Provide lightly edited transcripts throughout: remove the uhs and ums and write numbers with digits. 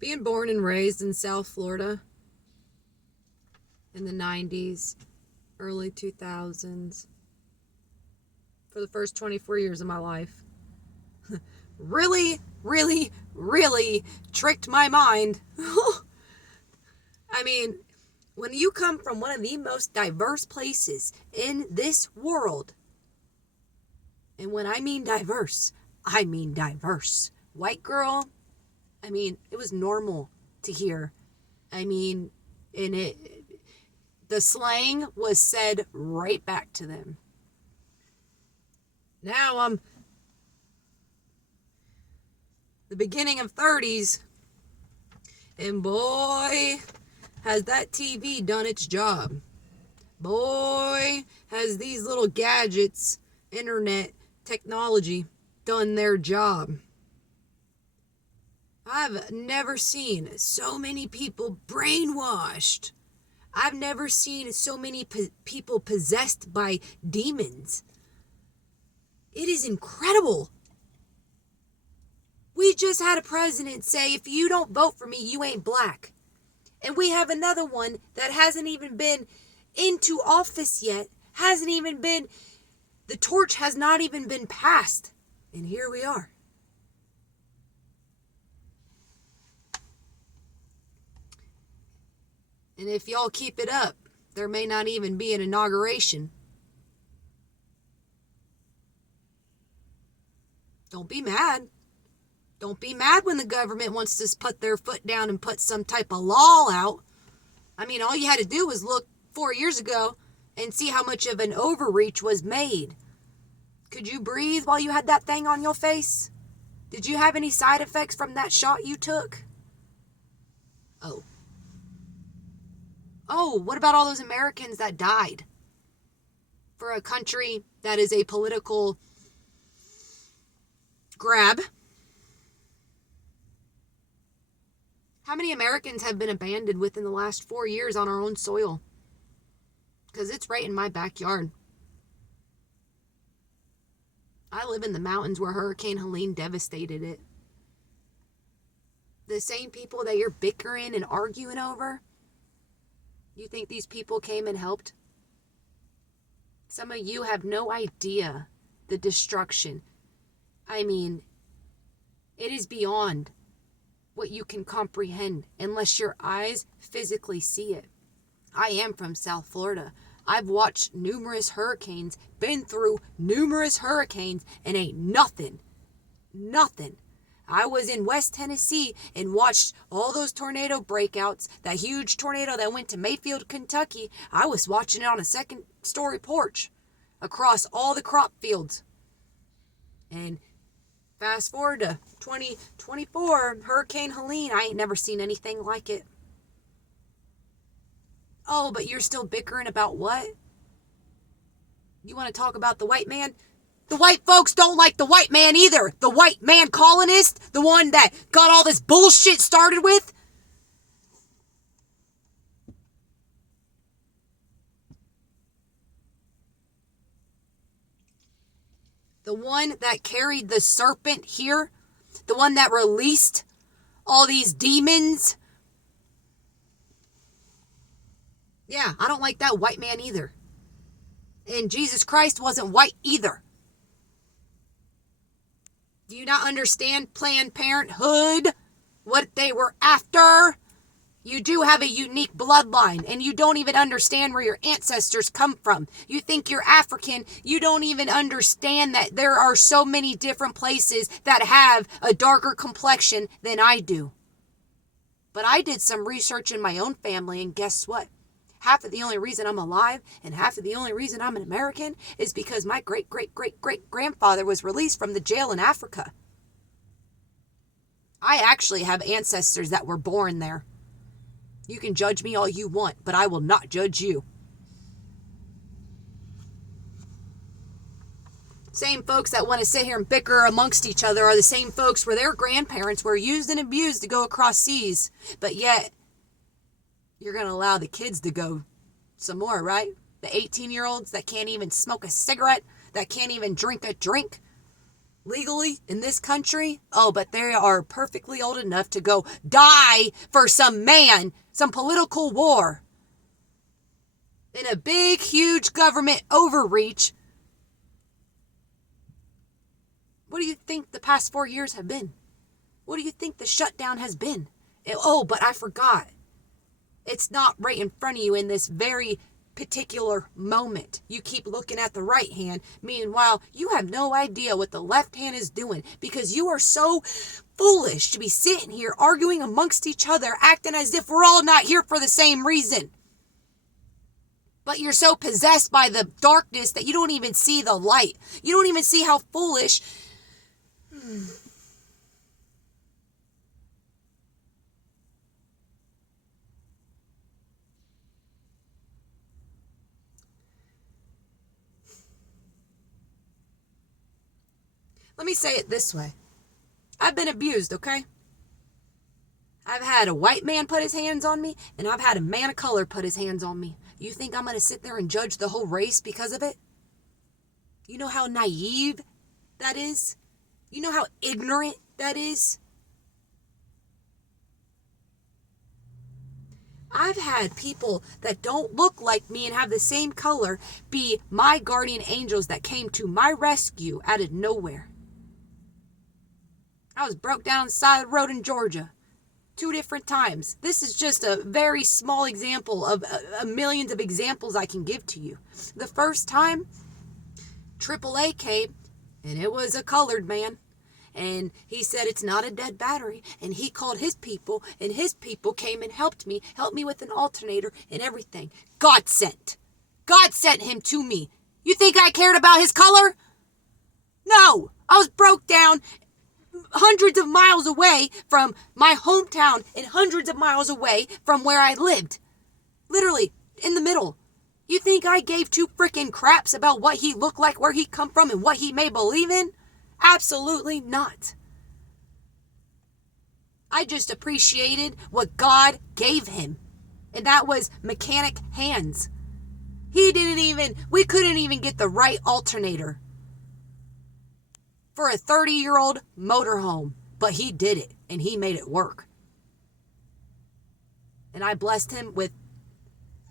Being born and raised in South Florida in the 90s, early 2000s, for the first 24 years of my life, really, really, really tricked my mind. I mean, when you come from one of the most diverse places in this world, and when I mean diverse, I mean diverse. White girl, I mean, it was normal to hear. I mean, the slang was said right back to them. Now I'm the beginning of 30s, and boy, has that TV done its job. Boy, has these little gadgets, internet, technology done their job. I've never seen so many people brainwashed. I've never seen so many people possessed by demons. It is incredible. We just had a president say, if you don't vote for me, you ain't black. And we have another one that hasn't even been into office yet. The torch has not even been passed. And here we are. And if y'all keep it up, there may not even be an inauguration. Don't be mad. Don't be mad when the government wants to put their foot down and put some type of law out. I mean, all you had to do was look 4 years ago and see how much of an overreach was made. Could you breathe while you had that thing on your face? Did you have any side effects from that shot you took? Oh, what about all those Americans that died for a country that is a political grab? How many Americans have been abandoned within the last 4 years on our own soil? Because it's right in my backyard. I live in the mountains where Hurricane Helene devastated it. The same people that you're bickering and arguing over, you think these people came and helped? Some of you have no idea the destruction. I mean, it is beyond what you can comprehend unless your eyes physically see it. I am from South Florida. I've watched numerous hurricanes, been through numerous hurricanes, and ain't nothing. I was in West Tennessee and watched all those tornado breakouts. That huge tornado that went to Mayfield, Kentucky, I was watching it on a second-story porch across all the crop fields. And fast forward to 2024, Hurricane Helene, I ain't never seen anything like it. Oh, but you're still bickering about what? You want to talk about the white man? The white folks don't like the white man either. The white man colonist, the one that got all this bullshit started with. The one that carried the serpent here. The one that released all these demons. Yeah, I don't like that white man either. And Jesus Christ wasn't white either. Do you not understand Planned Parenthood? What they were after? You do have a unique bloodline, and you don't even understand where your ancestors come from. You think you're African. You don't even understand that there are so many different places that have a darker complexion than I do. But I did some research in my own family, and guess what? Half of the only reason I'm alive and half of the only reason I'm an American is because my great-great-great-great-grandfather was released from the jail in Africa. I actually have ancestors that were born there. You can judge me all you want, but I will not judge you. Same folks that want to sit here and bicker amongst each other are the same folks where their grandparents were used and abused to go across seas, but yet you're going to allow the kids to go some more, right? The 18-year-olds that can't even smoke a cigarette, that can't even drink a drink. legally in this country. Oh, but they are perfectly old enough to go die for some man, some political war, in a big, huge government overreach. What do you think the past 4 years have been? What do you think the shutdown has been? Oh, but I forgot. It's not right in front of you in this very particular moment. You keep looking at the right hand. Meanwhile, you have no idea what the left hand is doing because you are so foolish to be sitting here arguing amongst each other, acting as if we're all not here for the same reason. But you're so possessed by the darkness that you don't even see the light. You don't even see how foolish. Let me say it this way. I've been abused, okay? I've had a white man put his hands on me, and I've had a man of color put his hands on me. You think I'm going to sit there and judge the whole race because of it? You know how naive that is? You know how ignorant that is? I've had people that don't look like me and have the same color be my guardian angels that came to my rescue out of nowhere. I was broke down on the side of the road in Georgia 2 different times. This is just a very small example of millions of examples I can give to you. The first time, AAA came, and it was a colored man. And he said it's not a dead battery. And he called his people, and his people came and helped me with an alternator and everything. God sent him to me. You think I cared about his color? No, I was broke down hundreds of miles away from my hometown and hundreds of miles away from where I lived. Literally, in the middle. You think I gave 2 frickin' craps about what he looked like, where he come from, and what he may believe in? Absolutely not. I just appreciated what God gave him. And that was mechanic hands. We couldn't even get the right alternator for a 30-year-old motorhome. But he did it, and he made it work. And I blessed him with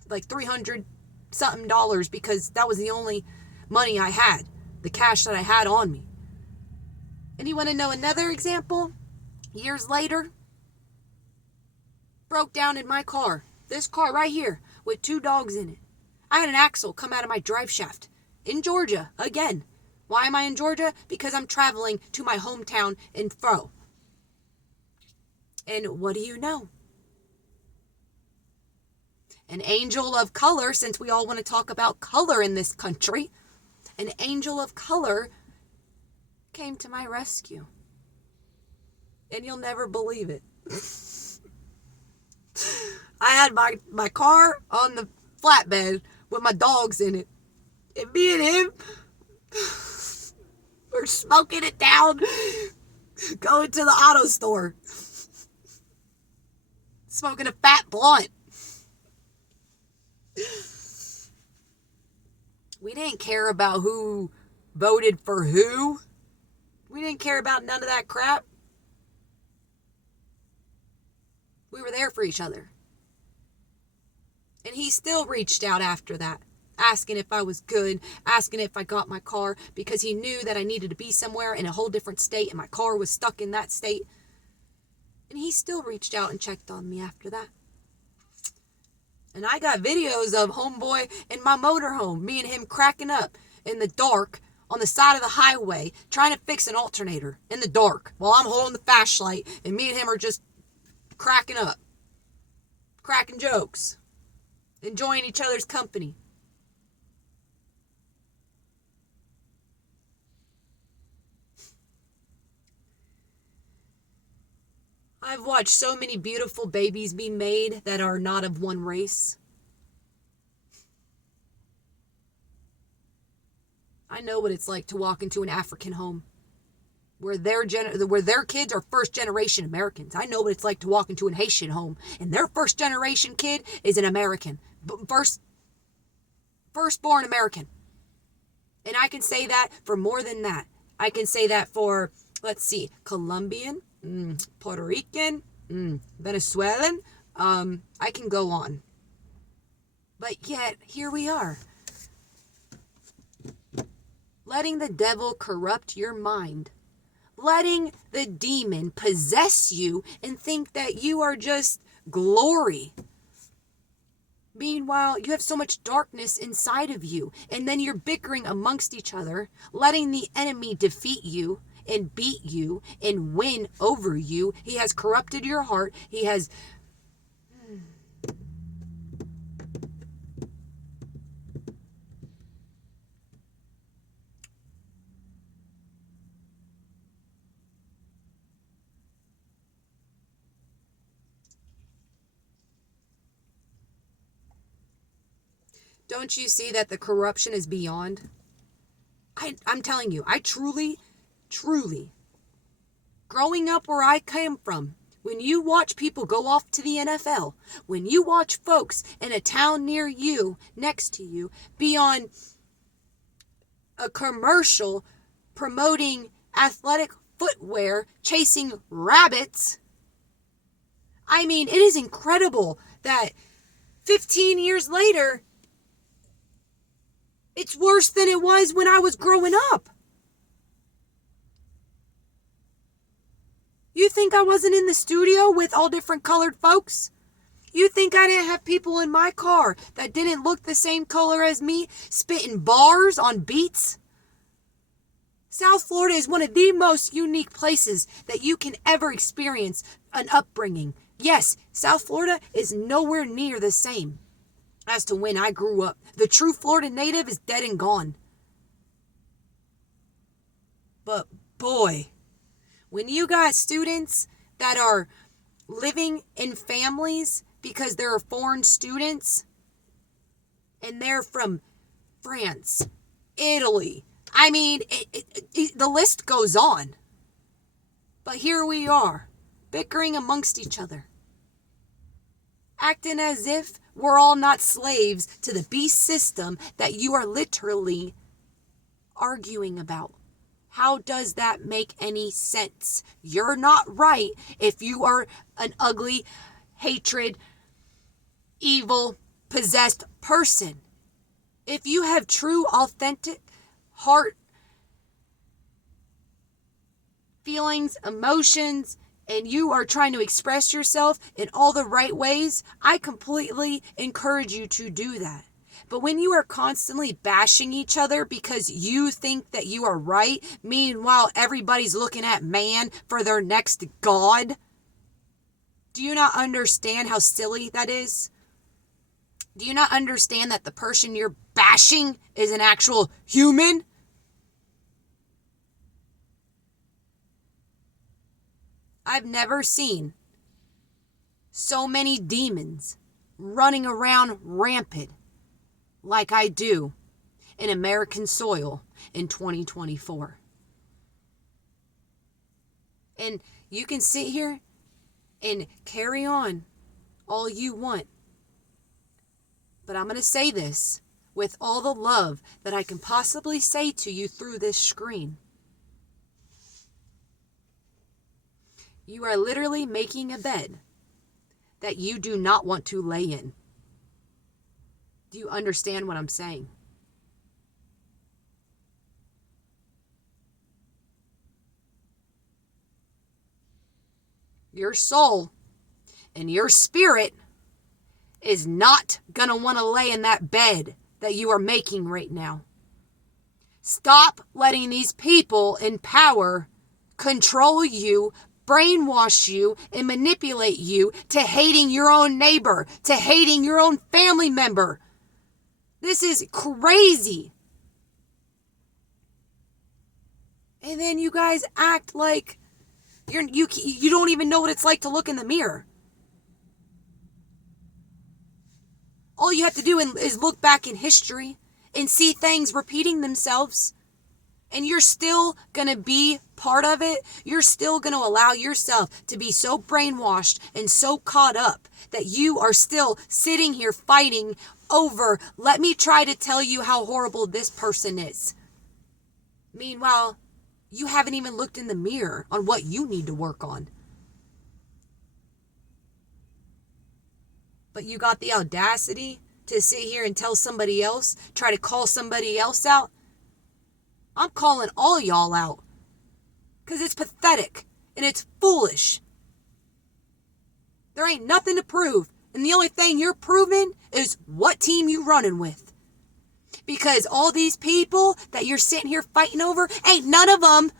like $300-something because that was the only money I had, the cash that I had on me. And you want to know another example? Years later, broke down in my car. This car right here with 2 dogs in it. I had an axle come out of my drive shaft in Georgia again. Why am I in Georgia? Because I'm traveling to my hometown in fro. And what do you know? An angel of color, since we all want to talk about color in this country, an angel of color came to my rescue. And you'll never believe it. I had my car on the flatbed with my dogs in it. And me and him were smoking it down, going to the auto store, smoking a fat blunt. We didn't care about who voted for who. We didn't care about none of that crap. We were there for each other. And he still reached out after that, asking if I was good, asking if I got my car, because he knew that I needed to be somewhere in a whole different state and my car was stuck in that state. And he still reached out and checked on me after that. And I got videos of homeboy in my motorhome, me and him cracking up in the dark on the side of the highway, trying to fix an alternator in the dark while I'm holding the flashlight, and me and him are just cracking up, cracking jokes, enjoying each other's company. I've watched so many beautiful babies be made that are not of one race. I know what it's like to walk into an African home where their kids are first generation Americans. I know what it's like to walk into a Haitian home and their first generation kid is an American. Firstborn American. And I can say that for more than that. I can say that for, let's see, Colombian, Puerto Rican, Venezuelan. I can go on. But yet, here we are. Letting the devil corrupt your mind. Letting the demon possess you and think that you are just glory. Meanwhile, you have so much darkness inside of you, and then you're bickering amongst each other, letting the enemy defeat you and beat you and win over you. He has corrupted your heart. He has... Don't you see that the corruption is beyond? I'm telling you, I truly, growing up where I came from, when you watch people go off to the NFL, when you watch folks in a town near you, next to you, be on a commercial promoting athletic footwear, chasing rabbits, I mean, it is incredible that 15 years later, it's worse than it was when I was growing up. You think I wasn't in the studio with all different colored folks? You think I didn't have people in my car that didn't look the same color as me spitting bars on beats? South Florida is one of the most unique places that you can ever experience an upbringing. Yes, South Florida is nowhere near the same as to when I grew up. The true Florida native is dead and gone. But boy, when you got students that are living in families because they're foreign students and they're from France, Italy, I mean, the list goes on. But here we are, bickering amongst each other, acting as if we're all not slaves to the beast system that you are literally arguing about. How does that make any sense? You're not right if you are an ugly, hatred, evil, possessed person. If you have true, authentic heart, feelings, emotions, and you are trying to express yourself in all the right ways, I completely encourage you to do that. But when you are constantly bashing each other because you think that you are right, meanwhile everybody's looking at man for their next god, do you not understand how silly that is? Do you not understand that the person you're bashing is an actual human? I've never seen so many demons running around rampant like I do in American soil in 2024. And you can sit here and carry on all you want. But I'm going to say this with all the love that I can possibly say to you through this screen. You are literally making a bed that you do not want to lay in. Do you understand what I'm saying? Your soul and your spirit is not going to want to lay in that bed that you are making right now. Stop letting these people in power control you, brainwash you, and manipulate you to hating your own neighbor, to hating your own family member. This is crazy. And then you guys act like you don't even know what it's like to look in the mirror. All you have to do is look back in history and see things repeating themselves. And you're still going to be part of it. You're still going to allow yourself to be so brainwashed and so caught up that you are still sitting here fighting over, let me try to tell you how horrible this person is. Meanwhile, You haven't even looked in the mirror on what you need to work on. But you got the audacity to sit here and tell somebody else, try to call somebody else out. I'm calling all y'all out. Because it's pathetic and it's foolish. There ain't nothing to prove. And the only thing you're proving is what team you running with. Because all these people that you're sitting here fighting over, ain't none of them.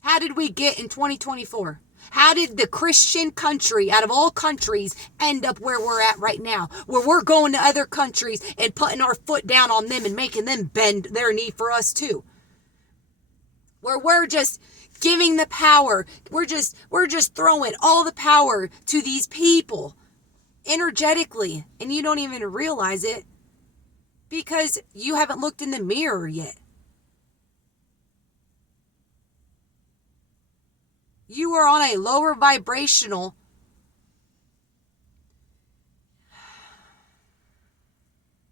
How did we get in 2024? How did the Christian country, out of all countries, end up where we're at right now? Where we're going to other countries and putting our foot down on them and making them bend their knee for us too. Where we're just giving the power. We're just throwing all the power to these people energetically. And you don't even realize it because you haven't looked in the mirror yet. You are on a lower vibrational.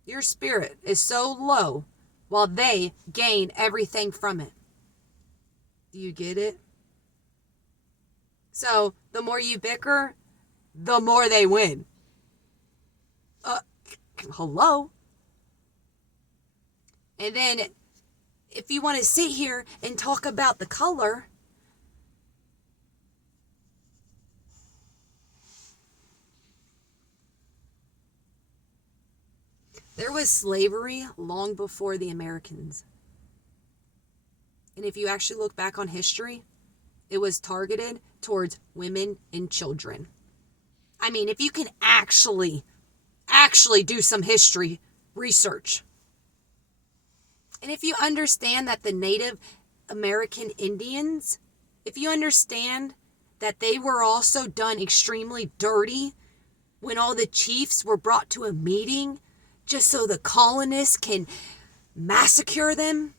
Your spirit is so low while they gain everything from it. Do you get it? So the more you bicker, the more they win. Hello? And then if you want to sit here and talk about the color, there was slavery long before the Americans. And if you actually look back on history, it was targeted towards women and children. I mean, if you can actually do some history research. And if you understand that the Native American Indians, if you understand that they were also done extremely dirty when all the chiefs were brought to a meeting just so the colonists can massacre them.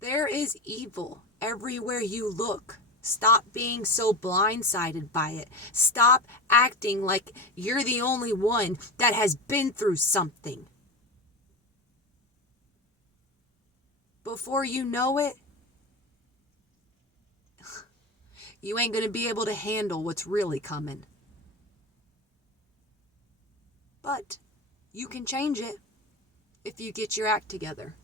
There is evil everywhere you look. Stop being so blindsided by it. Stop acting like you're the only one that has been through something. Before you know it, you ain't going to be able to handle what's really coming. But you can change it if you get your act together.